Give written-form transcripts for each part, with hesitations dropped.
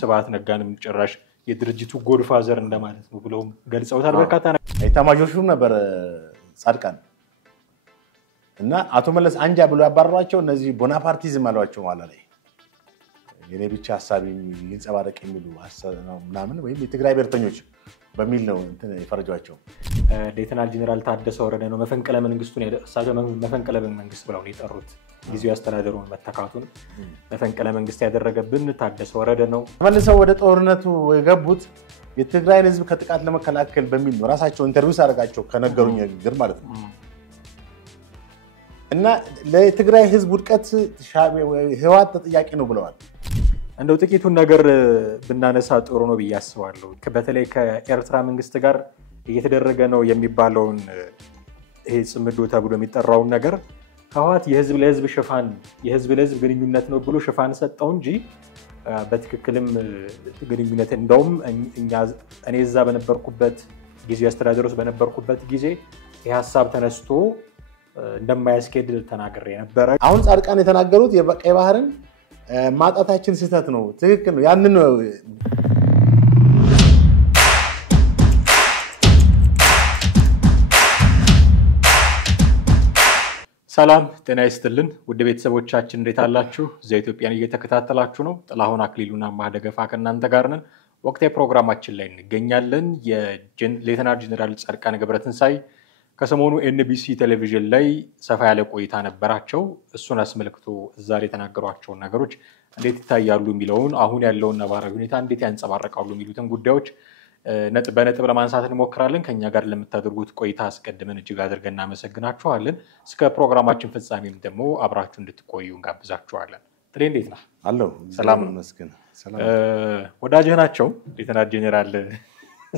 ስብሐት ነጋንም ጭራሽ የድርጅቱ ጎድፋዘር እንደማለት ነው ብለው ገልጸውታል በርካታ አይታማጆሹም ነበር ጻድቃን እና አቶ መለስ አንጃ ብሎ ያባረሯቸው እነዚህ ቦናፓርቲዝም አሏቸው ማለት ላይ የኔ ብቻ ሐሳብ ይንጸባረቅ የሚሉ ምናምን ወይም የትግራይ ብሔርተኞች በሚል ነው እንትን የፈረጇቸው ሌተናል ጄኔራል ታደሰ ወረደ ነው መፈንቅለ መንግስቱን ያደረሳቸው መፈንቅለ መንግስት ብለው ነው የጠሩት ጊዜው ያስተዳደሩን መተካቱን መፈንቅለ መንግስት ያደረገብን ታደሰ ወረደ ነው ተመልሰው ወደ ጦርነቱ የገቡት የትግራይን ህዝብ ከጥቃት ለመከላከል በሚል ነው ራሳቸው ኢንተርቪው አደረጋቸው ከነገሩኝ ግር ማለት ነው እና ለትግራይ ህዝብ ውድቀት ህወሓት ተጠያቂ ነው ብለዋል እንደው ጥቂቱን ነገር ብናነሳ ጥሩ ነው ብያስባለሁ በተለይ ከኤርትራ መንግስት ጋር እየተደረገ ነው የሚባለውን ይሄ ጽምዶ ተብሎ የሚጠራው ነገር ህወሓት የህዝብ ለህዝብ ሽፋን የህዝብ ለህዝብ ግንኙነት ነው ብሎ ሽፋን ሰጠው እንጂ በትክክልም ግንኙነት እንደውም እኔ እዛ በነበርኩበት ጊዜው አስተዳደሩስ በነበርኩበት ጊዜ የሐሳብ ተነስቶ እንደማያስኬድ ተናግሬ ነበር አሁን ጻድቃን የተናገሩት የቀይ ባህርን ማጣታችን ስህተት ነው ትክክል ነው ያንን ነው ሰላም ጤና ይስጥልን ውድ ቤተሰቦቻችን እንዴት አላችሁ ዘኢትዮጵያን እየተከታተላችሁ ነው ጥላሁን አክሊሉና ማደገፋ ከናንተ ጋር ነን ወቅታዊ ፕሮግራማችን ላይ እንገኛለን የሌተናል ጄኔራል ጻድቃን ገብረትንሳይ ከሰሞኑ ኤንቢሲ ቴሌቪዥን ላይ ሰፋ ያለ ቆይታ ነበራቸው እሱን አስመልክቶ እዛ ላይ ተናገሯቸው ነገሮች እንዴት ይታያሉ የሚለውን አሁን ያለው ነባራዊ ሁኔታ እንዴት ያንጸባርቃሉ የሚሉትን ጉዳዮች ነጥብ በነጥብ ለማንሳት እንሞክራለን ከኛ ጋር ለምታደርጉት ቆይታ አስቀድመን እጅግ አድርገን እናመሰግናችኋለን እስከ ፕሮግራማችን ፍጻሜም ደግሞ አብራችሁ እንድትቆዩ እንጋብዛችኋለን ጥሬ እንዴት ነህ አለው ሰላም መስገን ሰላም ወዳጅህ ናቸው ሌተናል ጄኔራል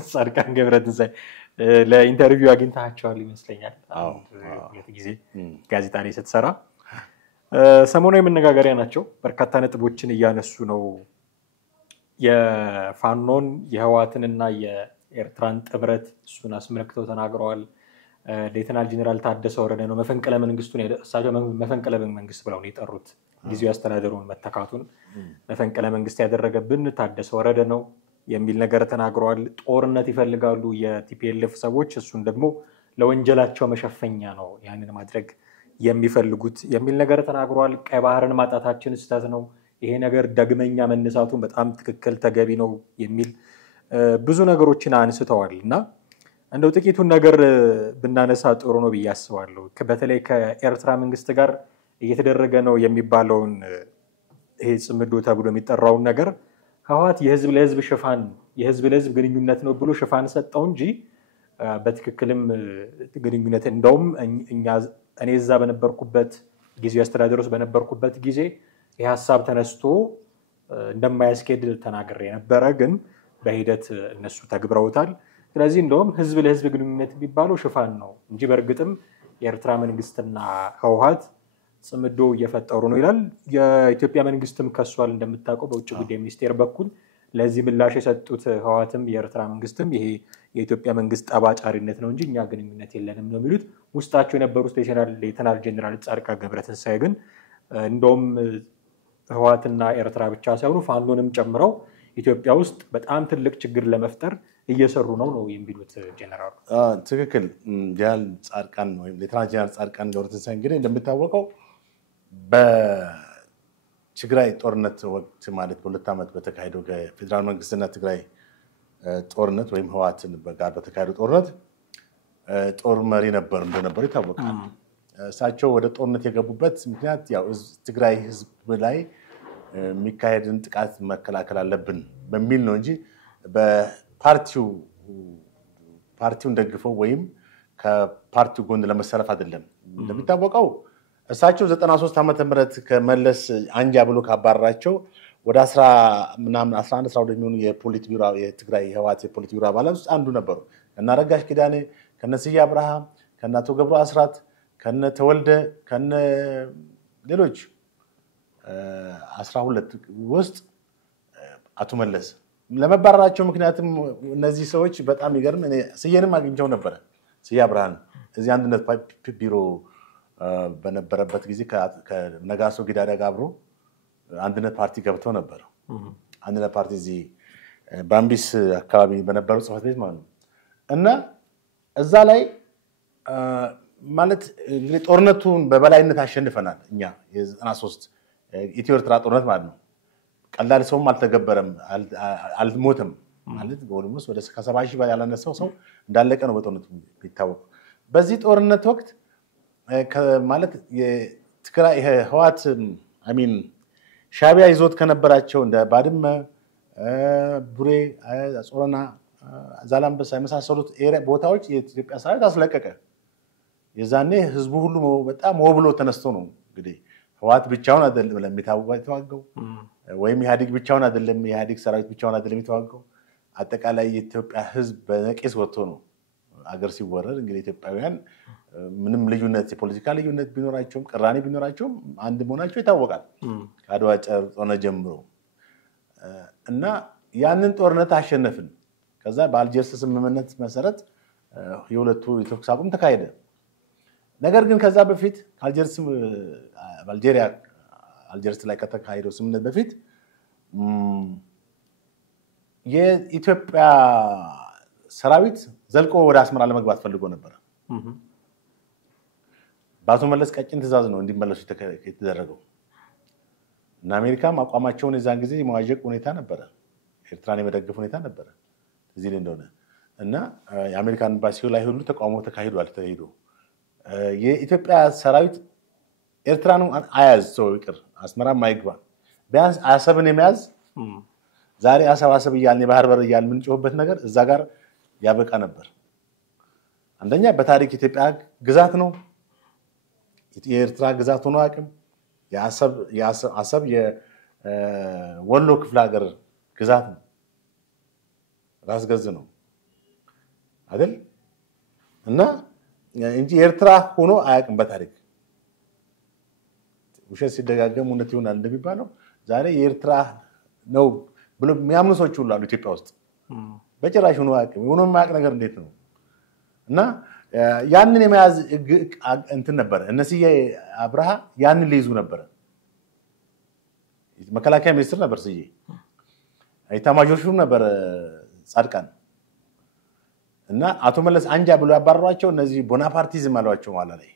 ጻድቃን ገብረትንሳይ ለኢንተርቪው አግኝታቸዋል ይመስለኛል አዎ ሁለት ጊዜ ጋዜጣ ላይ ስትሰራ ሰሞኑን የመነጋገሪያ ናቸው በርካታ ነጥቦችን እያነሱ ነው የፋኖን የህወሓትንና የኤርትራን ጥምረት እሱን አስመልክተው ተናግረዋል ሌተናል ጄኔራል ታደሰ ወረደ ነው መፈንቅለ መንግስቱን ያደረሳቸው መፈንቅለ መንግስት ብለው ነው የጠሩት ጊዜው ያስተዳደሩን መተካቱን መፈንቅለ መንግስት ያደረገብን ታደሰ ወረደ ነው የሚል ነገር ተናግረዋል ጦርነት ይፈልጋሉ የቲፒኤልኤፍ ሰዎች እሱን ደግሞ ለወንጀላቸው መሸፈኛ ነው ያንን ማድረግ የሚፈልጉት የሚል ነገር ተናግረዋል ቀይ ባህርን ማጣታችን ስህተት ነው ይሄ ነገር ደግመኛ መነሳቱን በጣም ትክክል ተገቢ ነው የሚል ብዙ ነገሮችን አንስተዋልና እንደው ጥቂቱን ነገር ብናነሳ ጥሩ ነው ብያስባለሁ በተለይ ከኤርትራ መንግስት ጋር እየተደረገ ነው የሚባለውን ይሄ ጽምዶ ተብሎ የሚጠራው ነገር ህወሓት የህዝብ ለህዝብ ሽፋን የህዝብ ለህዝብ ግንኙነት ነው ብሎ ሽፋን ሰጠው እንጂ በትክክልም ግንኙነት እንደውም እኔ እዛ በነበርኩበት ጊዜው አስተዳደሩስ በነበርኩበት ጊዜ የሐሳብ ተነስቶ እንደማያስኬድ ተናግሬ ነበር ግን በሂደት እነሱ ተግብረውታል ስለዚህ እንደውም ህዝብ ለህዝብ ግንኙነት የሚባለው ሽፋን ነው እንጂ በርግጥም የኤርትራ መንግስትና ህወሓት ጽምዶ እየፈጠሩ ነው ይላል የኢትዮጵያ መንግስትም ከሷል እንደምታውቀው በውጭ ጉዳይ ሚኒስቴር በኩል ለዚህ ምላሽ የሰጡት ህወሓትም የኤርትራ መንግስትም ይሄ የኢትዮጵያ መንግስት ጠባጫሪነት ነው እንጂ እኛ ግንኙነት የለንም ነው የሚሉት ውስጣቸው የነበሩት ሌተናል ጄኔራል ጻድቃን ገብረትንሳይ ግን እንደውም ህወሓትና ኤርትራ ብቻ ሳይሆኑ ፋኖንም ጨምረው ኢትዮጵያ ውስጥ በጣም ትልቅ ችግር ለመፍጠር እየሰሩ ነው የሚሉት ጄኔራል ትክክል ጄኔራል ጻድቃን ወይም ሌተናል ጄኔራል ጻድቃን ገብረትንሳይ እንግዲህ እንደምታወቀው በትግራይ ጦርነት ወቅት ማለት በሁለት ዓመት በተካሄደው ከፌደራል መንግስትና ትግራይ ጦርነት ወይም ህወሓትን ጋር በተካሄደው ጦርነት ጦር መሪ እንደነበሩ ይታወቃል እሳቸው ወደ ጦርነት የገቡበት ምክንያት ያው ትግራይ ህዝብ ላይ የሚካሄድን ጥቃት መከላከል አለብን በሚል ነው እንጂ በፓርቲውን ደግፈው ወይም ከፓርቲው ጎን ለመሰለፍ አይደለም እንደሚታወቀው እሳቸው 93 ዓመተ ምህረት ከመለስ አንጃ ብሎ ካባረራቸው ወደ 11 12 የሚሆኑ የፖሊት ቢሮ የትግራይ ህወሓት የፖሊት ቢሮ አባላት ውስጥ አንዱ ነበሩ እና ረጋሽ ኪዳኔ ከነስያ አብርሃም ከናቶ ገብሩ አስራት ከነ ተወልደ ከነ ሌሎች 12 ውስጥ አቶ መለስ ለመባረራቸው ምክንያቱም እነዚህ ሰዎች በጣም ይገርም እኔ ስየንም አግኝቸው ነበር ስያ አብርሃም እዚህ አንድነት ቢሮ በነበረበት ጊዜ ከነጋሶ ጊዳዳ ጋር አብሮ አንድነት ፓርቲ ገብተው ነበር አንድነት ፓርቲ እዚህ ባምቢስ አካባቢ በነበረው ጽሕፈት ቤት ማለት ነው። እና እዛ ላይ ማለት እንግዲህ ጦርነቱን በበላይነት አሸንፈናል እኛ የ93 ኢትዮ ኤርትራ ጦርነት ማለት ነው። ቀላል ሰውም አልተገበረም አልሞተም ማለት ኦልሞስት ወደ 70,000 በላይ ያላነሰው ሰው እንዳለቀ ነው በጦርነቱ የሚታወቀው። በዚህ ጦርነት ወቅት ማለት የትግራይ ህወሓት አሚን ሻዕቢያ ይዞት ከነበራቸው እንደ ባድመ ቡሬ ጾረና ዛላምበሳ የመሳሰሉት ቦታዎች የኢትዮጵያ ሰራዊት አስለቀቀ። የዛኔ ህዝቡ ሁሉ በጣም ወብሎ ተነስቶ ነው እንግዲህ ህወሓት ብቻውን አይደለም ለሚታወቀው ወይም ኢህአዴግ ብቻውን አይደለም ኢህአዴግ ሰራዊት ብቻውን አይደለም የሚታወቀው አጠቃላይ የኢትዮጵያ ህዝብ በነቂስ ወጥቶ ነው አገር ሲወረድ። እንግዲህ ኢትዮጵያውያን ምንም ልዩነት የፖለቲካ ልዩነት ቢኖራቸውም ቅራኔ ቢኖራቸውም አንድ መሆናቸው ይታወቃል ከአድዋ ጦርነት ጀምሮ እና ያንን ጦርነት አሸነፍን። ከዛ በአልጀርስ ስምምነት መሰረት የሁለቱ የተኩስ አቁም ተካሄደ። ነገር ግን ከዛ በፊት አልጀርስ ላይ ከተካሄደው ስምምነት በፊት የኢትዮጵያ ሰራዊት ዘልቆ ወደ አስመራ ለመግባት ፈልጎ ነበር። በአቶ መለስ ቀጭን ትዕዛዝ ነው እንዲመለሱ የተደረገው እና አሜሪካም አቋማቸውን የዛን ጊዜ የመዋዠቅ ሁኔታ ነበረ፣ ኤርትራን የመደገፍ ሁኔታ ነበረ እዚህ እንደሆነ እና የአሜሪካን ኤምባሲው ላይ ሁሉ ተቃውሞ ተካሂዷል። ተሄዶ የኢትዮጵያ ሰራዊት ኤርትራን አያዝ ሰው ይቅር አስመራም አይግባ ቢያንስ አሰብን የመያዝ ዛሬ አሰብ እያልን የባህር በር እያልን የምንጮህበት ነገር እዛ ጋር ያበቃ ነበር። አንደኛ በታሪክ ኢትዮጵያ ግዛት ነው፣ የኤርትራ ግዛት ሆኖ አያውቅም። የአሰብ የወሎ ክፍለ ሀገር ግዛት ነው፣ ራስ ገዝ ነው አይደል? እና እንጂ ኤርትራ ሆኖ አያውቅም በታሪክ። ውሸት ሲደጋገም እውነት ይሆናል እንደሚባለው ዛሬ የኤርትራ ነው ብሎ የሚያምኑ ሰዎች ሁሉ አሉ ኢትዮጵያ ውስጥ። በጭራሽ ሆኖ አያውቅም። ሆኖ የማያውቅ ነገር እንዴት ነው? እና ያንን የመያዝ እንትን ነበር። እነስዬ አብርሃ ያንን ሊይዙ ነበር። መከላከያ ሚኒስትር ነበር ስዬ፣ ኤታማዦር ሹም ነበር ጻድቃን። እና አቶ መለስ አንጃ ብሎ ያባረሯቸው እነዚህ ቦናፓርቲዝም አሏቸው ማለት ላይ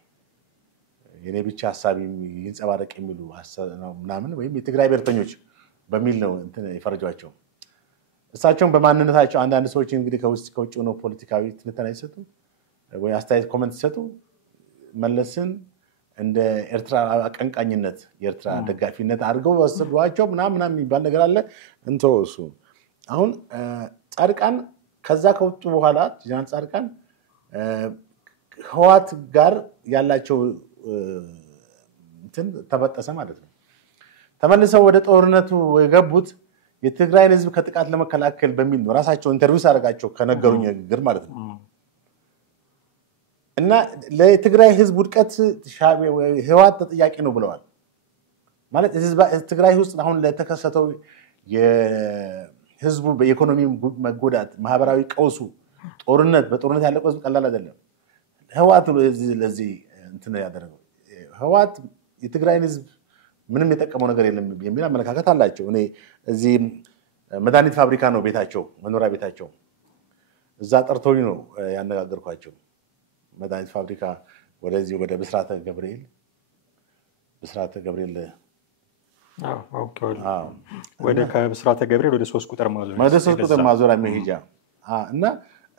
የኔ ብቻ ሐሳብ ይንጸባረቅ የሚሉ ምናምን ወይም የትግራይ ብሔርተኞች በሚል ነው እንትን የፈረጇቸው። እሳቸውን በማንነታቸው አንዳንድ ሰዎች እንግዲህ ከውጭ ሆነው ፖለቲካዊ ትንተና ይሰጡ ወይ አስተያየት ኮሜንት ይሰጡ መለስን እንደ ኤርትራ አቀንቃኝነት የኤርትራ ደጋፊነት አድርገው ወሰዷቸው ምናምን የሚባል ነገር አለ። እንተው እሱ አሁን ጻድቃን ከዛ ከወጡ በኋላ ጀነራል ጻድቃን ህወሓት ጋር ያላቸው እንትን ተበጠሰ ማለት ነው። ተመልሰው ወደ ጦርነቱ የገቡት የትግራይን ህዝብ ከጥቃት ለመከላከል በሚል ነው። ራሳቸው ኢንተርቪው አደረጋቸው ከነገሩኝ ንግግር ማለት ነው። እና ለትግራይ ህዝብ ውድቀት ህወሓት ተጠያቂ ነው ብለዋል። ማለት ትግራይ ውስጥ አሁን ለተከሰተው የህዝቡ በኢኮኖሚ መጎዳት፣ ማህበራዊ ቀውሱ፣ ጦርነት በጦርነት ያለቀው ህዝብ ቀላል አይደለም። ህወሓት ለዚህ እንትን ያደረገው ህወሓት የትግራይን ህዝብ ምንም የጠቀመው ነገር የለም የሚል አመለካከት አላቸው። እኔ እዚህ መድኃኒት ፋብሪካ ነው ቤታቸው፣ መኖሪያ ቤታቸው። እዛ ጠርተውኝ ነው ያነጋገርኳቸው። መድኃኒት ፋብሪካ ወደዚህ ወደ ብስራተ ገብርኤል ወደ ከብስራተ ገብርኤል ወደ 3 ቁጥር ማዞሪያ መሄጃ እና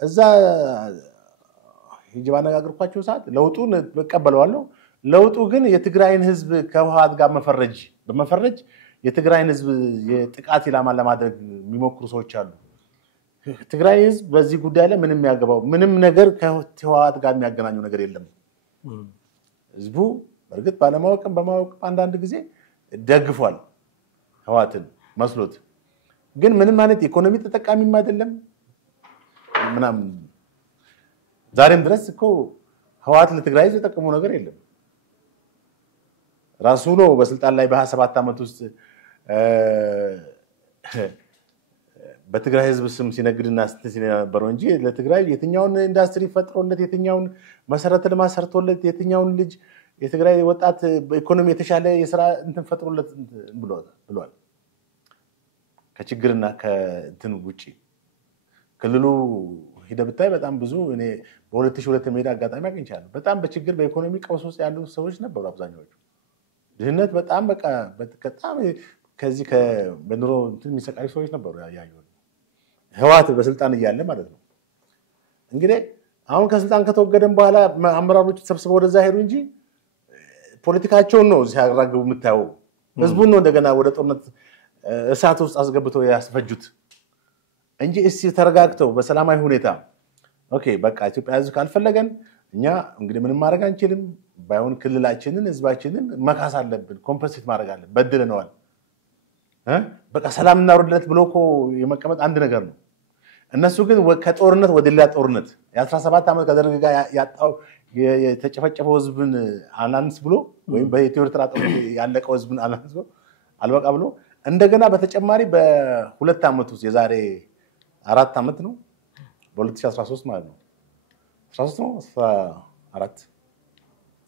እዛ ሂጅ ባነጋገርኳቸው ሰዓት ለውጡን እቀበለዋለሁ። ለውጡ ግን የትግራይን ህዝብ ከህወሓት ጋር በመፈረጅ የትግራይን ህዝብ የጥቃት ኢላማ ለማድረግ የሚሞክሩ ሰዎች አሉ። ትግራይ ህዝብ በዚህ ጉዳይ ላይ ምንም ያገባው ምንም ነገር ከህወሓት ጋር የሚያገናኘው ነገር የለም። ህዝቡ በእርግጥ ባለማወቅም በማወቅም አንዳንድ ጊዜ ደግፏል ህወሓትን መስሎት፣ ግን ምንም አይነት ኢኮኖሚ ተጠቃሚም አይደለም ምናምን። ዛሬም ድረስ እኮ ህወሓት ለትግራይ ህዝብ የጠቀመው ነገር የለም። ራሱ ነው በስልጣን ላይ በ27 ዓመት ውስጥ በትግራይ ህዝብ ስም ሲነግድና ሲነበረው እንጂ ለትግራይ የትኛውን ኢንዱስትሪ ፈጥሮለት የትኛውን መሰረተ ልማት ሰርቶለት የትኛውን ልጅ የትግራይ ወጣት በኢኮኖሚ የተሻለ የሥራ እንትን ፈጥሮለት ብሏል። ከችግርና ከእንትን ውጪ ክልሉ ሂደህ ብታይ በጣም ብዙ እኔ በ2002 ሜዳ አጋጣሚ አግኝቻለሁ። በጣም በችግር በኢኮኖሚ ቀውስ ውስጥ ያሉ ሰዎች ነበሩ አብዛኛዎቹ። ድህነት በጣም በጣም ከዚህ በኑሮ እንትን የሚሰቃዩ ሰዎች ነበሩ ያየሁት ህወሓት በስልጣን እያለ ማለት ነው። እንግዲህ አሁን ከስልጣን ከተወገደን በኋላ አመራሮች ተሰብስበው ወደዛ ሄዱ እንጂ ፖለቲካቸውን ነው ሲያራግቡ የምታየው። ህዝቡን ነው እንደገና ወደ ጦርነት እሳት ውስጥ አስገብተው ያስፈጁት እንጂ እስቲ ተረጋግተው በሰላማዊ ሁኔታ ኦኬ በቃ ኢትዮጵያ ህዝብ ካልፈለገን እኛ እንግዲህ ምንም ማድረግ አንችልም፣ ባይሆን ክልላችንን ህዝባችንን መካስ አለብን፣ ኮምፐንሴት ማድረግ አለብን፣ በድለነዋል፣ በቃ ሰላም እናውርድለት ብሎ እኮ የመቀመጥ አንድ ነገር ነው። እነሱ ግን ከጦርነት ወደ ሌላ ጦርነት የ17 ዓመት ከደርግ ጋር ያጣው የተጨፈጨፈው ህዝብን አላንስ ብሎ ወይም በኢትዮ ኤርትራ ጦርነት ያለቀው ህዝብን አላንስ ብሎ አልበቃ ብሎ እንደገና በተጨማሪ በሁለት ዓመት ውስጥ የዛሬ 4 ዓመት ነው በ2013 ማለት ነው 13 ነው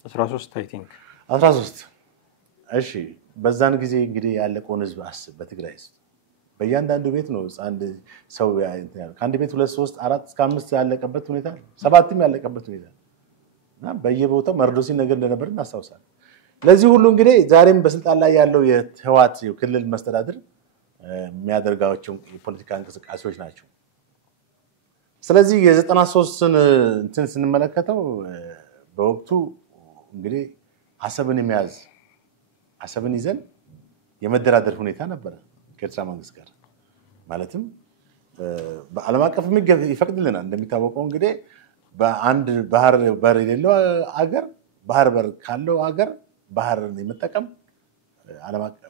13 አይ ቲንክ 13 እሺ በዛን ጊዜ እንግዲህ ያለቀውን ህዝብ አስብ። በትግራይ ህዝብ በእያንዳንዱ ቤት ነው አንድ ሰው ከአንድ ቤት 2 3 4 እስከ 5 ያለቀበት ሁኔታ 7ም ያለቀበት ሁኔታ እና በየቦታው መርዶ ሲነገር እንደነበር እናስታውሳለን። ለዚህ ሁሉ እንግዲህ ዛሬም በስልጣን ላይ ያለው የህወሓት ክልል መስተዳድር የሚያደርጋቸው የፖለቲካ እንቅስቃሴዎች ናቸው። ስለዚህ የ93ን እንትን ስንመለከተው በወቅቱ እንግዲህ አሰብን ይዘን የመደራደር ሁኔታ ነበረ ከኤርትራ መንግስት ጋር። ማለትም በዓለም አቀፍ ይፈቅድልናል። እንደሚታወቀው እንግዲህ በአንድ ባህር በር የሌለው አገር ባህር በር ካለው አገር ባህርን የመጠቀም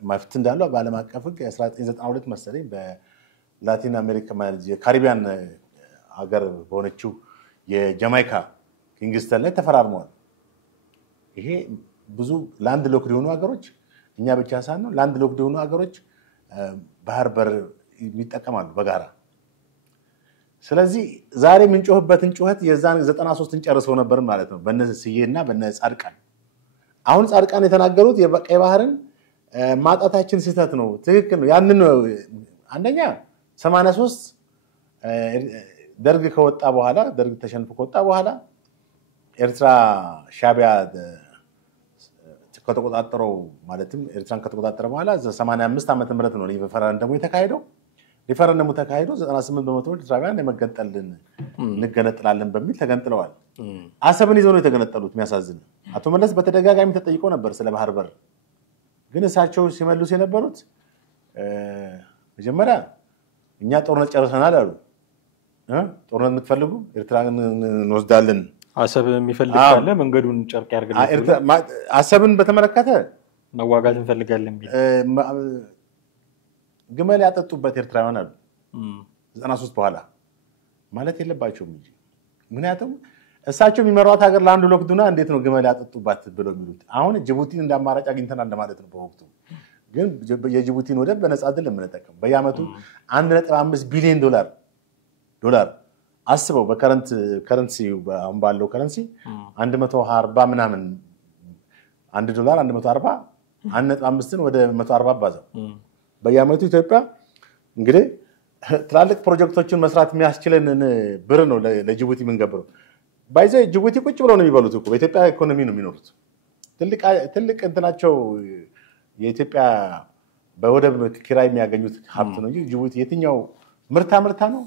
መብት እንዳለው በዓለም አቀፍ ህግ 1992 መሰለኝ በላቲን አሜሪካ የካሪቢያን ሀገር በሆነችው የጃማይካ ኪንግስተን ላይ ተፈራርመዋል። ይሄ ብዙ ላንድ ሎክድ የሆኑ ሀገሮች እኛ ብቻ ሳይሆን ላንድ ሎክድ የሆኑ ሀገሮች ባህር በር ይጠቀማሉ በጋራ። ስለዚህ ዛሬ የምንጮህበትን ጩኸት የዛን 93ን ጨርሰው ነበር ማለት ነው በነ ስዬና በነ ጻድቃን። አሁን ጻድቃን የተናገሩት የቀይ ባህርን ማጣታችን ስህተት ነው፣ ትክክል ነው። ያንን አንደኛ 83 ደርግ ከወጣ በኋላ ደርግ ተሸንፎ ከወጣ በኋላ ኤርትራ ሻቢያ ከተቆጣጠረው ማለትም ኤርትራን ከተቆጣጠረ በኋላ 85 ዓመተ ምህረት ነው ሪፈረንደሙ የተካሄደው። ሪፈረንደሙ ተካሄዶ 98% ኤርትራውያን የመገንጠልን እንገነጥላለን በሚል ተገንጥለዋል። አሰብን ይዘው ነው የተገነጠሉት። የሚያሳዝን አቶ መለስ በተደጋጋሚ ተጠይቀው ነበር ስለ ባህር በር። ግን እሳቸው ሲመልሱ የነበሩት መጀመሪያ እኛ ጦርነት ጨርሰናል አሉ። ጦርነት የምትፈልጉ ኤርትራን እንወስዳለን፣ አሰብ የሚፈልግ ካለ መንገዱን ጨርቅ ያርግልን፣ አሰብን በተመለከተ መዋጋት እንፈልጋለን ቢል ግመል ያጠጡበት ኤርትራውያን አሉ 93 በኋላ ማለት የለባቸውም እንጂ። ምክንያቱም እሳቸው የሚመሯት ሀገር ለአንዱ ሎክዱና እንዴት ነው ግመል ያጠጡባት ብለው የሚሉት? አሁን ጅቡቲን እንዳማራጭ አግኝተናል ለማለት ነው በወቅቱ። ግን የጅቡቲን ወደብ በነፃ አይደለም የምንጠቀም። በየዓመቱ 1.5 ቢሊዮን ዶላር አስበው በከረንሲ አሁን ባለው ከረንሲ 140 ምናምን $1 140 1.5ን ወደ 140 ባዛው በየዓመቱ ኢትዮጵያ እንግዲህ ትላልቅ ፕሮጀክቶችን መስራት የሚያስችለን ብር ነው ለጅቡቲ የምንገብረው። ባይዘ ጅቡቲ ቁጭ ብለው ነው የሚበሉት እኮ በኢትዮጵያ ኢኮኖሚ ነው የሚኖሩት። ትልቅ እንትናቸው የኢትዮጵያ በወደብ ኪራይ የሚያገኙት ሀብት ነው እንጂ ጅቡቲ የትኛው ምርታ ነው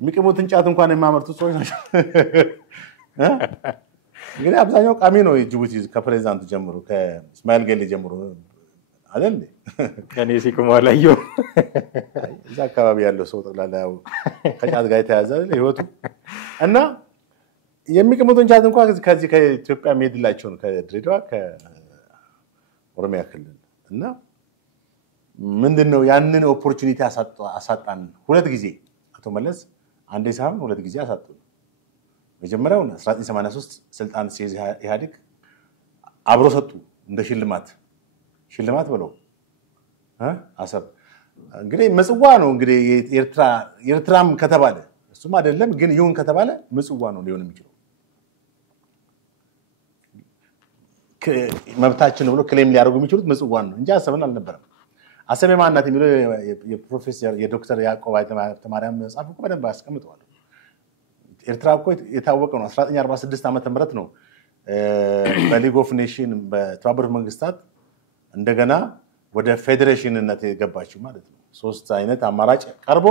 የሚቀሙት እንጫት እንኳን የማመርቱት ሰዎች ናቸው። እንግዲህ አብዛኛው ቃሚ ነው ጅቡቲ ከፕሬዝዳንቱ ጀምሮ ከእስማኤል ጌሌ ጀምሮ አይደል ከኔ ሲቆም አላየው እዛ አካባቢ ያለው ሰው ጠቅላላ ያው ከጫት ጋር የተያዘ ህይወቱ እና የሚቀሙት እንጫት እንኳን ከዚህ ከኢትዮጵያ የሚሄድላቸው ነው ከድሬዳዋ ከኦሮሚያ ክልል እና ምንድነው ያንን ኦፖርቹኒቲ አሳጣን ሁለት ጊዜ አቶ መለስ አንዴ ሳይሆን ሁለት ጊዜ አሳጡን። መጀመሪያው 1983 ስልጣን ሲይዝ ኢህአዴግ አብሮ ሰጡ እንደ ሽልማት ብለው አሰብ እንግዲህ ምጽዋ ነው እንግዲህ ኤርትራም ከተባለ እሱም አይደለም ግን ይሁን ከተባለ ምጽዋ ነው ሊሆን የሚችለው መብታችን ብሎ ክሌም ሊያደርጉ የሚችሉት ምጽዋን ነው እንጂ አሰብን አልነበረም። አሰብ የማናት የሚለው የፕሮፌሰር የዶክተር ያዕቆብ ኃይለማርያም መጽሐፍ እኮ በደንብ አስቀምጠዋል። ኤርትራ እኮ የታወቀ ነው 1946 ዓመተ ምህረት ነው በሊግ ኦፍ ኔሽን በተባበሩት መንግስታት እንደገና ወደ ፌዴሬሽንነት የገባችው ማለት ነው። ሶስት አይነት አማራጭ ቀርቦ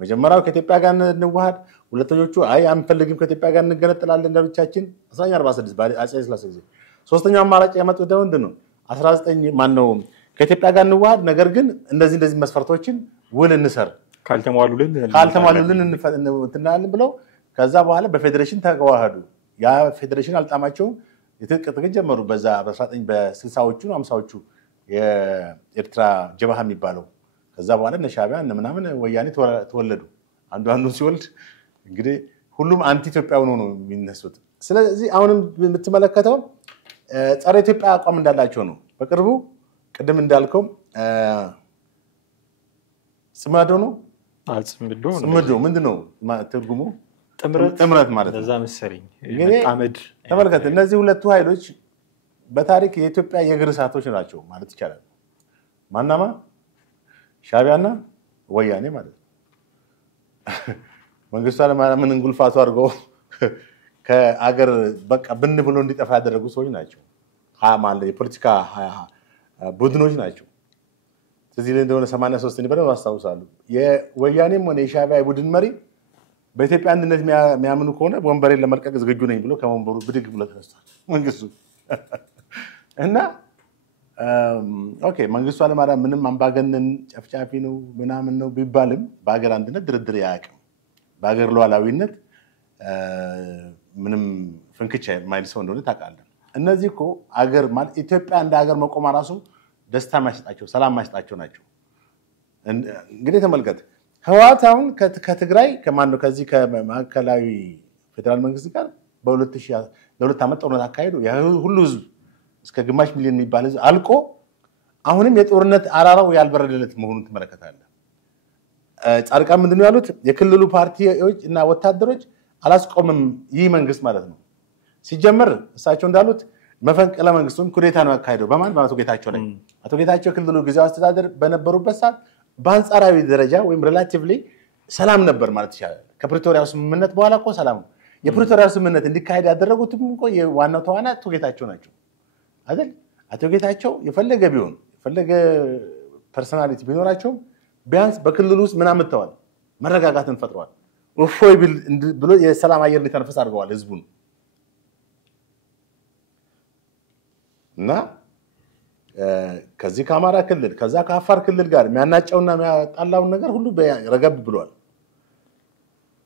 መጀመሪያው ከኢትዮጵያ ጋር እንዋሃድ፣ ሁለተኞቹ አይ አንፈልግም ከኢትዮጵያ ጋር እንገነጥላለን ለብቻችን 1946 በአፄ ኃይለ ሥላሴ ጊዜ። ሶስተኛው አማራጭ ያመጡት ምንድን ነው 19 ማነው ከኢትዮጵያ ጋር እንዋሃድ፣ ነገር ግን እንደዚህ መስፈርቶችን ውል እንሰር ካልተሟሉልን እንትናለን ብለው ከዛ በኋላ በፌዴሬሽን ተዋሃዱ። ያ ፌዴሬሽን አልጣማቸውም። የትጥቅ ጀመሩ። በዛ በ60ዎቹ 50ዎቹ የኤርትራ ጀብሃ የሚባለው ከዛ በኋላ እነ ሻዕቢያ እነ ምናምን ወያኔ ተወለዱ። አንዱ ሲወልድ እንግዲህ ሁሉም አንቲ ኢትዮጵያ ሆኖ ነው የሚነሱት። ስለዚህ አሁንም የምትመለከተው ጸረ ኢትዮጵያ አቋም እንዳላቸው ነው። በቅርቡ ቅድም እንዳልከው ጽማዶ ነው ጽምዶ ምንድነው ትርጉሙ? ጥምረት ማለት ነው። ለዛ መሰለኝ አመድ ተመልከት። እነዚህ ሁለቱ ኃይሎች በታሪክ የኢትዮጵያ የእግር እሳቶች ናቸው ማለት ይቻላል። ማናማ ሻዕቢያና ወያኔ ማለት ነው። መንግስቱ ኃይለማርያምን እንጉልፋቱ አድርገው ከአገር በቃ ብን ብሎ እንዲጠፋ ያደረጉ ሰዎች ናቸው። ማለት የፖለቲካ ቡድኖች ናቸው። ስለዚህ እንደሆነ 83 በደንብ አስታውሳለሁ። የወያኔም ሆነ የሻዕቢያ ቡድን መሪ በኢትዮጵያ አንድነት የሚያምኑ ከሆነ ወንበሬን ለመልቀቅ ዝግጁ ነኝ ብሎ ከወንበሩ ብድግ ብሎ ተነስቷል መንግስቱ እና ኦኬ መንግስቱ ኃይለማርያም ምንም አምባገነን ጨፍጫፊ ነው ምናምን ነው ቢባልም በአገር አንድነት ድርድር ያያቅም በአገር ሉዓላዊነት ምንም ፍንክቻ የማይል ሰው እንደሆነ ታውቃለህ። እነዚህ እኮ አገር ማለት ኢትዮጵያ እንደ አገር መቆም ራሱ ደስታ ማይሰጣቸው ሰላም ማይሰጣቸው ናቸው። እንግዲህ ተመልከት ህወሓት አሁን ከትግራይ ከማንዶ ከዚህ ከማዕከላዊ ፌደራል መንግስት ጋር በ2002 ዓመት ጦርነት አካሄዱ። ሁሉ ህዝብ እስከ ግማሽ ሚሊዮን የሚባል ህዝብ አልቆ አሁንም የጦርነት አራራው ያልበረደለት መሆኑን ትመለከታለህ። ጻድቃን ምንድነው ያሉት? የክልሉ ፓርቲዎች እና ወታደሮች አላስቆምም ይህ መንግስት ማለት ነው። ሲጀመር እሳቸው እንዳሉት መፈንቅለ መንግስቱን ኩዴታ ነው ያካሄደው በማን በአቶ ጌታቸው ላይ። አቶ ጌታቸው ክልሉ ጊዜያዊ አስተዳደር በነበሩበት ሰዓት በአንጻራዊ ደረጃ ወይም ሪላቲቭሊ ሰላም ነበር ማለት ይቻላል። ከፕሪቶሪያው ስምምነት በኋላ እኮ ሰላም ነው። የፕሪቶሪያው ስምምነት እንዲካሄድ ያደረጉትም እኮ የዋናው ተዋናይ አቶ ጌታቸው ናቸው አይደል? አቶ ጌታቸው የፈለገ ቢሆን የፈለገ ፐርሰናሊቲ ቢኖራቸው ቢያንስ በክልሉ ውስጥ ምን አመጣዋል? መረጋጋትን ፈጥሯል። እፎይ ብሎ የሰላም አየር እንዲተነፍስ አድርገዋል ህዝቡን። እና ከዚህ ከአማራ ክልል ከዛ ከአፋር ክልል ጋር የሚያናጨውና የሚያጣላውን ነገር ሁሉ ረገብ ብሏል።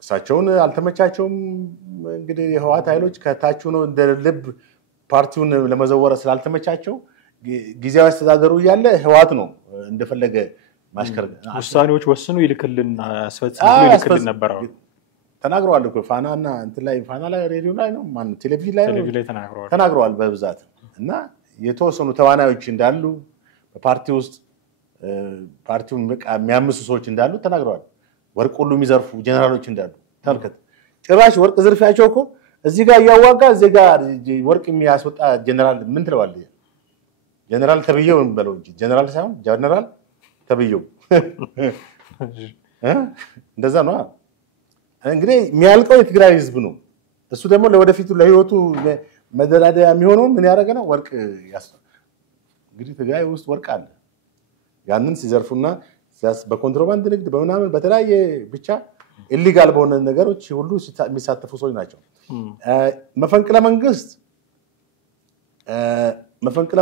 እሳቸውን አልተመቻቸውም። እንግዲህ የህወሓት ኃይሎች ከታች ነው እንደ ልብ ፓርቲውን ለመዘወር ስላልተመቻቸው ጊዜያዊ አስተዳደሩ እያለ ህወሓት ነው እንደፈለገ ማሽከር ውሳኔዎች ወስኑ ይልክልን አስፈጽሙ ይልክልን ነበር ተናግረዋል እኮ ፋናና እንትን ላይ ፋና ላይ ሬዲዮ ላይ ነው ማን ቴሌቪዥን ላይ ተናግረዋል በብዛት። እና የተወሰኑ ተዋናዮች እንዳሉ በፓርቲ ውስጥ ፓርቲውን የሚያምሱ ሰዎች እንዳሉ ተናግረዋል። ወርቅ ሁሉ የሚዘርፉ ጀነራሎች እንዳሉ ተመልከት። ጭራሽ ወርቅ ዝርፊያቸው እኮ እዚህ ጋር ያዋጋ እዚህ ጋር ወርቅ የሚያስወጣ ጀነራል ምን ትለዋለህ? ጀነራል ተብየው እንበለው እንጂ ጀነራል ሳይሆን ጀነራል ተብየው እንደዛ ነው። እንግዲህ የሚያልቀው የትግራይ ህዝብ ነው። እሱ ደግሞ ለወደፊቱ ለህይወቱ መደላደያ የሚሆነው ምን ያደረገ ነው? ወርቅ ያስፈል። እንግዲህ ትግራይ ውስጥ ወርቅ አለ። ያንን ሲዘርፉና በኮንትሮባንድ ንግድ በምናምን በተለያየ ብቻ ኢሊጋል በሆነ ነገሮች ሁሉ የሚሳተፉ ሰዎች ናቸው። መፈንቅለ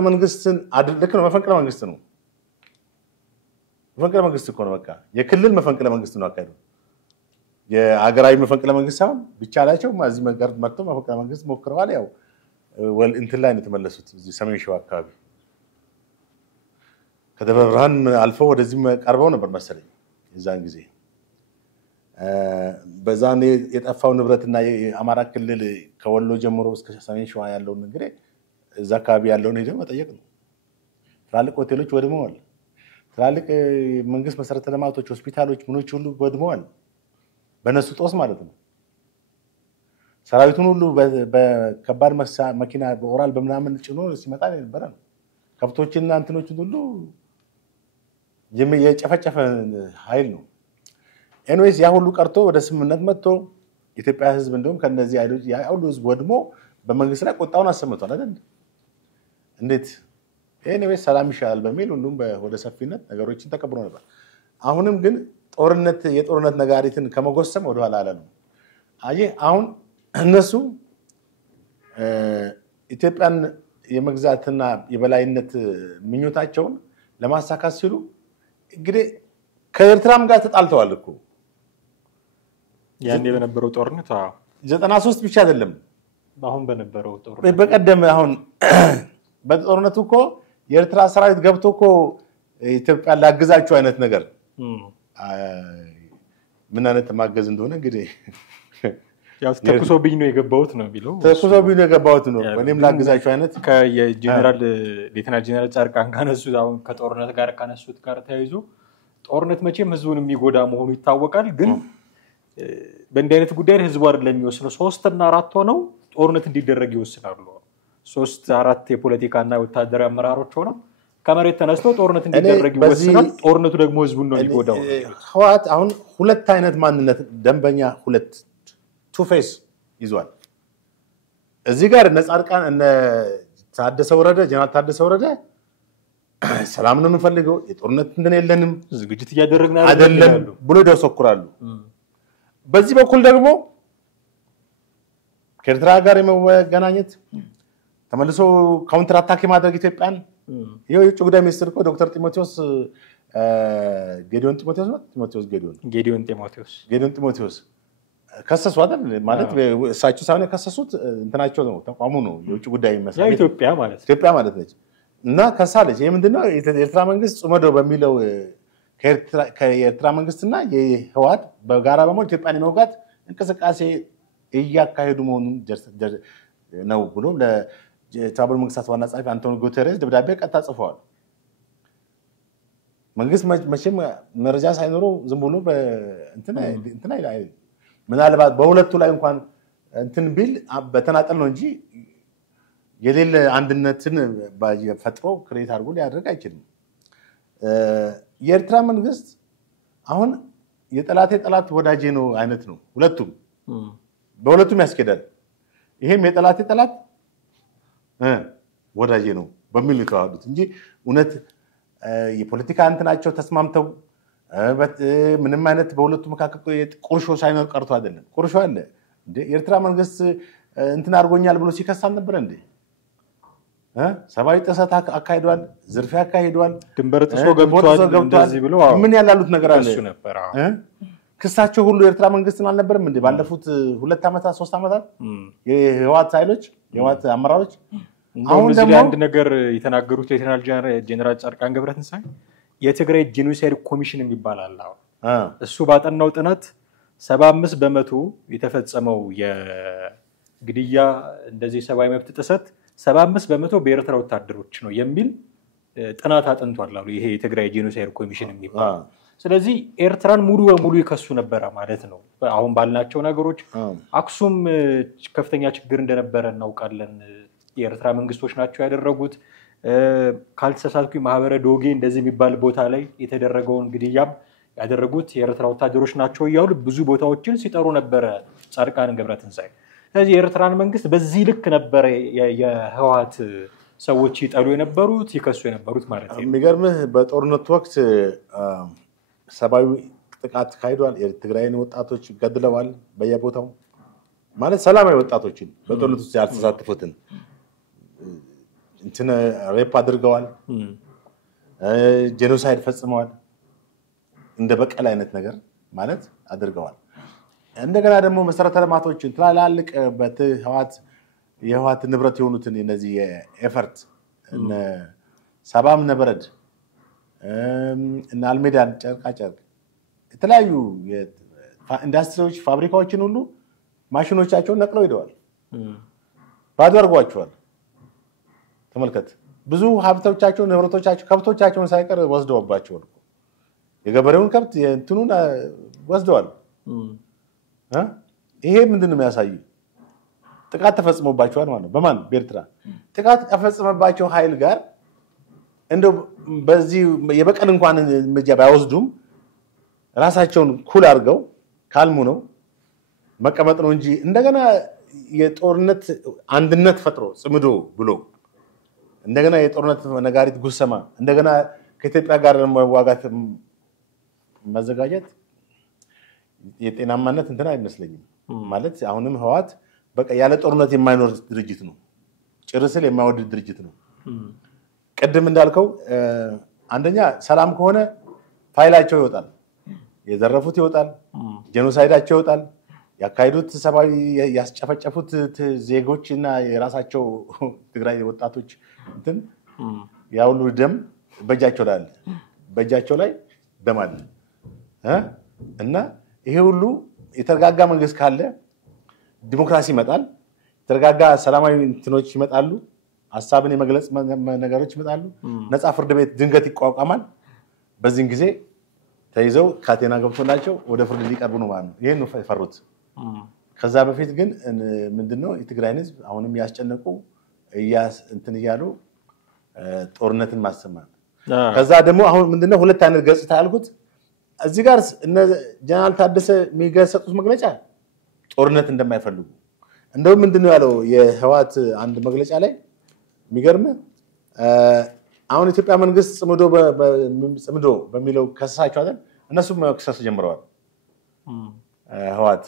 መንግስትን አድልክ ነው። መፈንቅለ መንግስት ነው። መፈንቅለ መንግስት እኮ ነው። በቃ የክልል መፈንቅለ መንግስት ነው አካሄዱ። የሀገራዊ መፈንቅለ መንግስት ሳይሆን ቢቻላቸው እዚህ መንገድ መጥተው መፈንቅለ መንግስት ሞክረዋል። ያው እንትን ላይ ነው የተመለሱት እዚህ ሰሜን ሸዋ አካባቢ ከደብረ ብርሃን አልፈው ወደዚህ ቀርበው ነበር መሰለኝ የዛን ጊዜ። በዛን የጠፋው ንብረትና የአማራ ክልል ከወሎ ጀምሮ እስከ ሰሜን ሸዋ ያለውን እንግዲህ እዛ አካባቢ ያለውን ሄደው መጠየቅ ነው። ትላልቅ ሆቴሎች ወድመዋል። ትላልቅ መንግስት መሰረተ ልማቶች፣ ሆስፒታሎች፣ ምኖች ሁሉ ወድመዋል። በነሱ ጦስ ማለት ነው። ሰራዊቱን ሁሉ በከባድ መኪና በኦራል በምናምን ጭኖ ሲመጣ ነበር ነው። ከብቶችና እንትኖችን ሁሉ የጨፈጨፈ ኃይል ነው። ኤንዌይስ ያ ሁሉ ቀርቶ ወደ ስምምነት መጥቶ ኢትዮጵያ ህዝብ እንደውም ከነዚህ አይዶች ያ ሁሉ ህዝብ ወድሞ በመንግስት ላይ ቁጣውን አሰምቷል አይደል? እንዴት ኤኒዌይስ ሰላም ይሻላል በሚል ሁሉም ወደ ሰፊነት ነገሮችን ተቀብሎ ነበር። አሁንም ግን የጦርነት ነጋሪትን ከመጎሰም ወደኋላ አለ ነው። አየህ አሁን እነሱ ኢትዮጵያን የመግዛትና የበላይነት ምኞታቸውን ለማሳካት ሲሉ እንግዲህ ከኤርትራም ጋር ተጣልተዋል እኮ ያኔ በነበረው ጦርነት 93 ብቻ አይደለም አሁን በነበረው ጦርነት በቀደም አሁን በጦርነቱ እኮ የኤርትራ ሰራዊት ገብቶ እኮ ኢትዮጵያ ላግዛችሁ አይነት ነገር ምን አይነት ማገዝ እንደሆነ እንግዲህ ያው ተኩሶብኝ ነው የገባሁት ነው የሚለው ተኩሶብኝ ነው የገባሁት ነው ወኔም ላግዛችሁ አይነት ከየጀነራል ሌተናል ጀነራል ጻድቃን ካነሱት አሁን ከጦርነት ጋር ካነሱት ጋር ተያይዞ ጦርነት መቼም ህዝቡን የሚጎዳ መሆኑ ይታወቃል። ግን በእንዲህ አይነት ጉዳይ ህዝቡ አይደለም የሚወስነው 3 እና 4 ሆነው ጦርነት እንዲደረግ ይወስናሉ። 3 4 የፖለቲካና ወታደራዊ አመራሮች ሆነው ከመሬት ተነስተው ጦርነት እንዲደረግ ይወስናል። ጦርነቱ ደግሞ ህዝቡን ነው የሚጎዳው። ህወሓት አሁን ሁለት አይነት ማንነት ደንበኛ ሁለት ቱ ፌስ ይዟል። እዚህ ጋር ጻድቃን እነ ታደሰ ወረደ ጀነራል ታደሰ ወረደ ሰላም ነው የምንፈልገው የጦርነት እንትን የለንም ዝግጅት እያደረግን አይደለም ብሎ ደሰኩራሉ። በዚህ በኩል ደግሞ ከኤርትራ ጋር የመገናኘት ተመልሶ ካውንተር አታክ ማድረግ ኢትዮጵያን ይሄው የውጭ ጉዳይ ሚኒስትር እኮ ዶክተር ጢሞቴዎስ ጌዲዮን ጢሞቴዎስ ከሰሱ አይደል ማለት እሳቸው ሳይሆን ከሰሱት እንትናቸው ነው ተቋሙ ነው የውጭ ጉዳይ መስሪያ ቤት ኢትዮጵያ ማለት ነች እና ከሳለች። ይሄ ምንድነው የኤርትራ መንግስት ጽመዶ በሚለው ከኤርትራ መንግስትና የህወሓት በጋራ በመሆን ኢትዮጵያን የመውጋት እንቅስቃሴ እያካሄዱ መሆኑን ነው ብሎ ለተባበሩት መንግስታት ዋና ጸሐፊ አንቶኒዮ ጉተሬስ ደብዳቤ ቀጥታ ጽፈዋል። መንግስት መቼም መረጃ ሳይኖረው ዝም ብሎ እንትና ይላል ምናልባት በሁለቱ ላይ እንኳን እንትን ቢል በተናጠል ነው እንጂ የሌለ አንድነትን ፈጥሮ ክሬት አድርጎ ሊያደርግ አይችልም። የኤርትራ መንግስት አሁን የጠላቴ ጠላት ወዳጄ ነው አይነት ነው። በሁለቱም ያስኬዳል። ይሄም የጠላቴ ጠላት ወዳጄ ነው በሚል የተዋሉት እንጂ እውነት የፖለቲካ እንትናቸው ተስማምተው ምንም አይነት በሁለቱ መካከል ቁርሾ ሳይኖር ቀርቶ አይደለም። ቁርሾ አለ እንዴ? የኤርትራ መንግስት እንትን አድርጎኛል ብሎ ሲከሳል ነበር እንዴ? ሰብአዊ ጥሰት አካሂዷል፣ ዝርፊያ አካሂዷል፣ ድንበር ጥሶ ገብቷል እንደዚህ ብሎ ምን ያላሉት ነገር አለ ነበር። ክሳቸው ሁሉ የኤርትራ መንግስትን አልነበረም እንዴ? ባለፉት 2 ዓመታት 3 ዓመታት የህወሓት ኃይሎች የህወሓት አመራሮች አሁን ደግሞ አንድ ነገር የተናገሩት ሌተናል ጀነራል ጻድቃን ገብረትንሳኤ የትግራይ ጄኖሳይድ ኮሚሽን የሚባል አለ። እሱ ባጠናው ጥናት 75% የተፈጸመው የግድያ እንደዚህ ሰብአዊ መብት ጥሰት 75% በኤርትራ ወታደሮች ነው የሚል ጥናት አጥንቷል አሉ። ይሄ የትግራይ ጄኖሳይድ ኮሚሽን የሚባል ስለዚህ ኤርትራን ሙሉ በሙሉ ይከሱ ነበር ማለት ነው። አሁን ባልናቸው ነገሮች አክሱም ከፍተኛ ችግር እንደነበረ እናውቃለን። የኤርትራ መንግስቶች ናቸው ያደረጉት። ካልተሳሳትኩኝ ማህበረ ዶጌ እንደዚህ የሚባል ቦታ ላይ የተደረገውን ግድያም ያደረጉት የኤርትራ ወታደሮች ናቸው እያሉ ብዙ ቦታዎችን ሲጠሩ ነበረ ጻድቃን ገብረትንሳኤ። ስለዚህ የኤርትራን መንግስት በዚህ ልክ ነበረ የህወሓት ሰዎች ይጠሉ የነበሩት ይከሱ የነበሩት ማለት ነው። የሚገርምህ በጦርነቱ ወቅት ሰብአዊ ጥቃት ካይዷል። የትግራይን ወጣቶች ገድለዋል በየቦታው ማለት ሰላማዊ ወጣቶችን በጦርነቱ ውስጥ ያልተሳተፉትን እንትን ሬፕ አድርገዋል፣ ጄኖሳይድ ፈጽመዋል። እንደ በቀል አይነት ነገር ማለት አድርገዋል። እንደገና ደግሞ መሰረተ ልማቶችን ትላልቅ የህወሓት ንብረት የሆኑትን እነዚህ የኤፈርት እነ ሰባም ነበረድ እና አልሜዳን ጨርቃጨርቅ የተለያዩ ኢንዱስትሪዎች ፋብሪካዎችን ሁሉ ማሽኖቻቸውን ነቅለው ሄደዋል፣ ባዶ አድርጓቸዋል። ተመልከት። ብዙ ሀብቶቻቸው ንብረቶቻቸው ከብቶቻቸውን ሳይቀር ወስደውባቸዋል። የገበሬውን ከብት እንትኑን ወስደዋል። ይሄ ምንድነው የሚያሳየው? ጥቃት ተፈጽሞባቸዋል ማለት ነው። በማን? በኤርትራ። ጥቃት ተፈጽሞባቸው ኃይል ጋር እንደው በዚህ የበቀል እንኳን እርምጃ ባይወስዱም ራሳቸውን ኩል አድርገው ካልሙ ነው መቀመጥ ነው እንጂ እንደገና የጦርነት አንድነት ፈጥሮ ጽምዶ ብሎ እንደገና የጦርነት ነጋሪት ጉሰማ እንደገና ከኢትዮጵያ ጋር መዋጋት መዘጋጀት የጤናማነት እንትን አይመስለኝም። ማለት አሁንም ህወሓት በቃ ያለ ጦርነት የማይኖር ድርጅት ነው። ጭርስል የማይወድ ድርጅት ነው። ቅድም እንዳልከው አንደኛ ሰላም ከሆነ ፋይላቸው ይወጣል፣ የዘረፉት ይወጣል፣ ጄኖሳይዳቸው ይወጣል፣ ያካሄዱት ሰባዊ ያስጨፈጨፉት ዜጎችና የራሳቸው ትግራይ ወጣቶች እንትን ያው ሁሉ ደም በእጃቸው ላይ ደም አለ እና ይሄ ሁሉ የተረጋጋ መንግስት ካለ ዲሞክራሲ ይመጣል፣ የተረጋጋ ሰላማዊ እንትኖች ይመጣሉ፣ ሐሳብን የመግለጽ ነገሮች ይመጣሉ፣ ነፃ ፍርድ ቤት ድንገት ይቋቋማል። በዚህን ጊዜ ተይዘው ካቴና ገብቶላቸው ወደ ፍርድ ሊቀርቡ ነው ማለት ነው። ይሄን ነው የፈሩት። ከዛ በፊት ግን ምንድነው የትግራይን ህዝብ አሁንም ያስጨነቁ እንትን እያሉ ጦርነትን ማሰማት። ከዛ ደግሞ አሁን ምንድነው ሁለት አይነት ገጽታ ያልኩት እዚህ ጋር እነ ጀነራል ታደሰ የሚገሰጡት መግለጫ ጦርነት እንደማይፈልጉ እንደው ምንድነው ያለው የህወሓት አንድ መግለጫ ላይ የሚገርም አሁን ኢትዮጵያ መንግስት ጽምዶ በሚለው ከሳቸው አይደል እነሱም መክሰስ ጀምረዋል። ህወሓት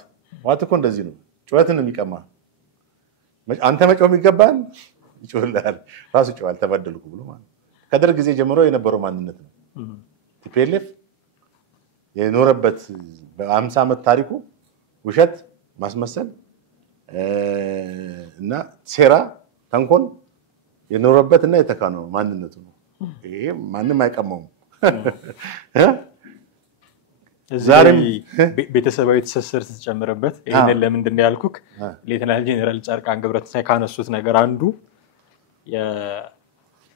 እኮ እንደዚህ ነው፣ ጩኸትን የሚቀማ አንተ መጮህ የሚገባን ይጮህልሃል፣ ራሱ ይጮሃል ተበደልኩ ብሎ ማለት ከደርግ ጊዜ ጀምሮ የነበረው ማንነት ነው። ቲፒኤልኤፍ የኖረበት በ50 ዓመት ታሪኩ ውሸት፣ ማስመሰል እና ሴራ፣ ተንኮል የኖረበትና የተካነው ማንነቱ ነው። ይሄ ማንም አይቀማውም። ዛሬም ቤተሰባዊ ትስስር ተጨምረበት ይሄንን ለምንድን ነው ያልኩክ ሌተናል ጄኔራል ጻድቃን ገብረትንሳኤ ካነሱት ነገር አንዱ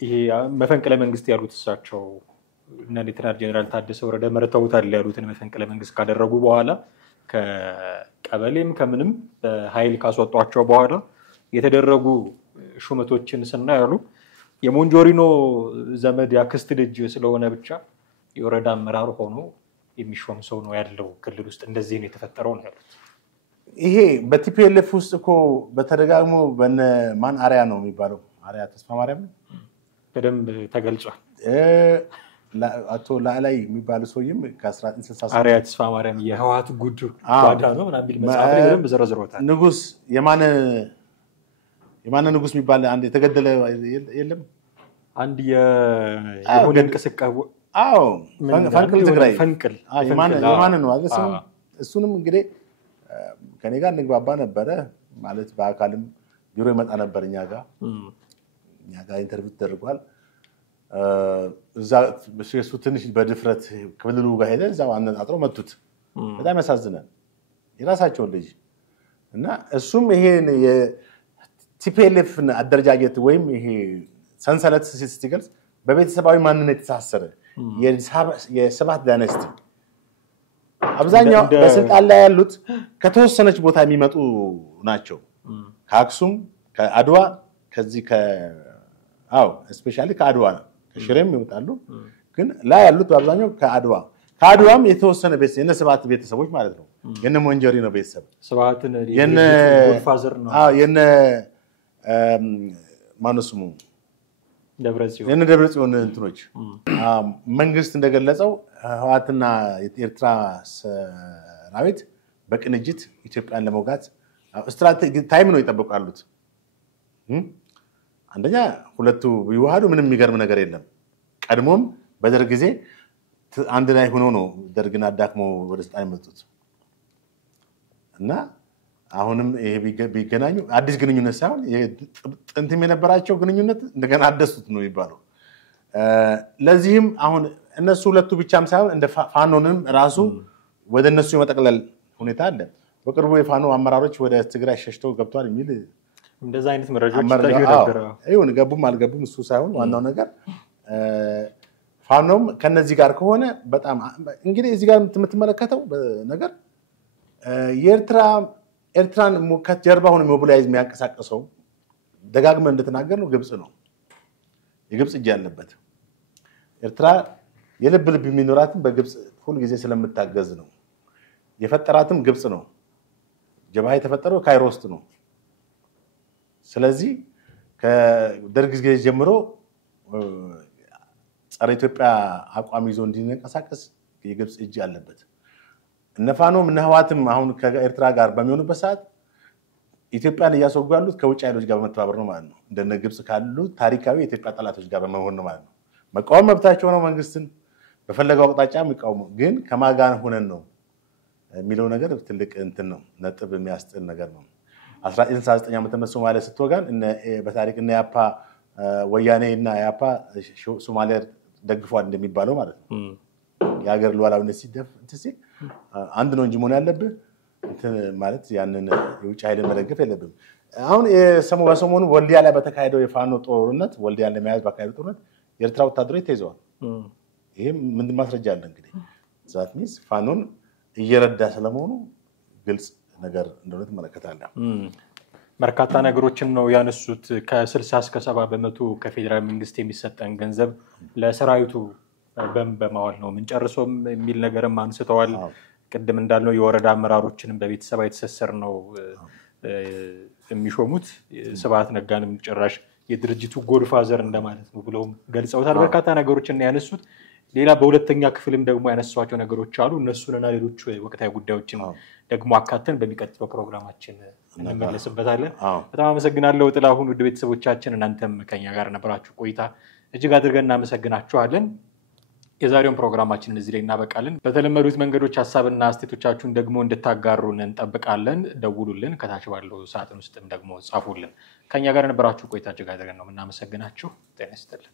ይሄ መፈንቅለ መንግስት ያሉት እሳቸው እና ሌተናል ጄኔራል ታደሰ ወረደ መርተውታል ያሉትን መፈንቅለ መንግስት ካደረጉ በኋላ ከቀበሌም ከምንም በኃይል ካስወጧቸው በኋላ የተደረጉ ሹመቶችን ስናያሉ የሞንጆሪኖ ዘመድ ያክስት ልጅ ስለሆነ ብቻ የወረዳ አመራር ሆኖ የሚሾም ሰው ነው ያለው ክልል ውስጥ እንደዚህ ነው የተፈጠረው ነው ያሉት። ይሄ በቲፒኤልኤፍ ውስጥ እኮ በተደጋግሞ ማን አሪያ ነው የሚባለው አሪያ ተስፋ ማርያም በደንብ ተገልጿል። አቶ ላላይ የሚባሉ ሰውዬም ከ1968 አሪያ ተስፋ ማርያም የህወሓት ጉድ ባዳ ነው ምናምን ቢል መጽሐፍ ላይ በደንብ ዘርዝሮታል። ንጉስ የማነ ንጉስ የሚባል አንድ የተገደለ የለም አንድ የሆነ እንቅስቃሴ ፈንቅል ትግራይ ፈንቅል የማን ነው አገሰ እሱንም እንግዲህ ከኔ ጋር እንግባባ ነበረ ማለት በአካልም ቢሮ ይመጣ ነበር እኛ ጋር ኢንተርቪው ተደርጓል። እዛ እሱ ትንሽ በድፍረት ክልሉ ጋር ሄደ እዛው አነጣጥሮ መቱት። በጣም ያሳዝናል። የራሳቸው ልጅ እና እሱም ይሄን የቲፒኤልኤፍ አደረጃጀት ወይም ይሄ ሰንሰለት ሲገልጽ በቤተሰባዊ ማንነት የተሳሰረ የሰባት ዳይናስቲ አብዛኛው በስልጣን ላይ ያሉት ከተወሰነች ቦታ የሚመጡ ናቸው። ከአክሱም ከአድዋ ከዚህ ስፔሻሊ ከአድዋ ነው ከሽሬም ይወጣሉ። ግን ላይ ያሉት በአብዛኛው ከአድዋም የተወሰነ ቤተሰብ የነ ሰባት ቤተሰቦች ማለት ነው። የነ ሞንጆሪኖ ቤተሰብ ሰባትን ፋዘር ነው የነ ማነሱሙ ደብረጽዮን እንትኖች መንግስት እንደገለጸው ህወሓትና የኤርትራ ሰራዊት በቅንጅት ኢትዮጵያን ለመውጋት ስትራቴጂ ታይም ነው ይጠብቃሉት። አንደኛ ሁለቱ ይዋሃዱ ምንም የሚገርም ነገር የለም። ቀድሞም በደርግ ጊዜ አንድ ላይ ሆኖ ነው ደርግን አዳክሞ ወደ ስልጣን የመጡት እና አሁንም ይሄ ቢገናኙ አዲስ ግንኙነት ሳይሆን ጥንትም የነበራቸው ግንኙነት እንደገና አደሱት ነው የሚባለው። ለዚህም አሁን እነሱ ሁለቱ ብቻም ሳይሆን እንደ ፋኖንም ራሱ ወደ እነሱ የመጠቅለል ሁኔታ አለ። በቅርቡ የፋኖ አመራሮች ወደ ትግራይ ሸሽተው ገብቷል የሚል እንደዛ አይነት መረጃዎች ተገደረ ይሁን ገቡም አልገቡም እሱ ሳይሆን ዋናው ነገር ፋኖም ከነዚህ ጋር ከሆነ በጣም እንግዲህ እዚህ ጋር የምትመለከተው ነገር ኤርትራን ሙከት ጀርባ ሆኖ ሞቢላይዝ የሚያንቀሳቀሰው ደጋግመን እንደተናገርነው ግብጽ ነው። የግብጽ እጅ ያለበት ኤርትራ የልብ ልብ የሚኖራትም በግብጽ ሁሉ ጊዜ ስለምታገዝ ነው። የፈጠራትም ግብጽ ነው። ጀብሃ የተፈጠረው ካይሮ ውስጥ ነው። ስለዚህ ከደርግ ጊዜ ጀምሮ ጸረ ኢትዮጵያ አቋም ይዞ እንዲንቀሳቀስ የግብጽ እጅ አለበት። እነ ፋኖም እነ ህዋትም አሁን ከኤርትራ ጋር በሚሆኑበት ሰዓት ኢትዮጵያን እያስወጉ ያሉት ከውጭ ኃይሎች ጋር በመተባበር ነው ማለት ነው። እንደነ ግብጽ ካሉ ታሪካዊ የኢትዮጵያ ጠላቶች ጋር በመሆን ነው ማለት ነው። መቃወም መብታቸው ነው። መንግስትን በፈለገው አቅጣጫ የሚቃወሙ ግን ከማጋን ሆነን ነው የሚለው ነገር ትልቅ እንትን ነው። ነጥብ የሚያስጥል ነገር ነው። 1999 ዓመተ ምህረት ሶማሊያ ስትወጋን በታሪክ እነ ያፓ ወያኔ እና ያፓ ሶማሊያ ደግፏል እንደሚባለው ማለት ነው። የሀገር ሉዓላዊነት ሲደፍ ሲል አንድ ነው እንጂ መሆን ያለብህ እንትን ማለት ያንን የውጭ ኃይልን መደገፍ የለብም። አሁን በሰሞኑ ወልዲያ ላይ በተካሄደው የፋኖ ጦርነት ወልዲያ ለመያዝ ባካሄደው ጦርነት የኤርትራ ወታደሮች ተይዘዋል። ይሄም ምንድን ማስረጃ አለ እንግዲህ ዛት ሚስ ፋኖን እየረዳ ስለመሆኑ ግልጽ ነገር እንደሆነ ተመለከታለሁ። በርካታ ነገሮችን ነው ያነሱት። ከ60 እስከ 70% ከፌደራል መንግስት የሚሰጠን ገንዘብ ለሰራዊቱ በማዋል ነው ምንጨርሶም የሚል ነገርም አንስተዋል። ቅድም እንዳልነው የወረዳ አመራሮችንም በቤተሰባዊ ትስስር ነው የሚሾሙት። ስብሐት ነጋንም ጭራሽ የድርጅቱ ጎድፋዘር እንደማለት ነው ብለው ገልጸውታል። በርካታ ነገሮችን ያነሱት። ሌላ በሁለተኛ ክፍልም ደግሞ ያነሷቸው ነገሮች አሉ። እነሱንና ሌሎች ወቅታዊ ጉዳዮችን ደግሞ አካተን በሚቀጥለው ፕሮግራማችን እንመለስበታለን። በጣም አመሰግናለሁ ጥላሁን። ውድ ቤተሰቦቻችን እናንተም ከኛ ጋር ነበራችሁ ቆይታ እጅግ አድርገን እናመሰግናችኋለን። የዛሬውን ፕሮግራማችንን እዚህ ላይ እናበቃለን። በተለመዱት መንገዶች ሐሳብና አስተያየቶቻችሁን ደግሞ እንድታጋሩን እንጠብቃለን። ደውሉልን፣ ከታች ባለው ሳጥን ውስጥም ደግሞ ጻፉልን። ከኛ ጋር ነበራችሁ ቆይታ እጅግ አድርገን ነው እናመሰግናችሁ። ጤና ይስጥልን።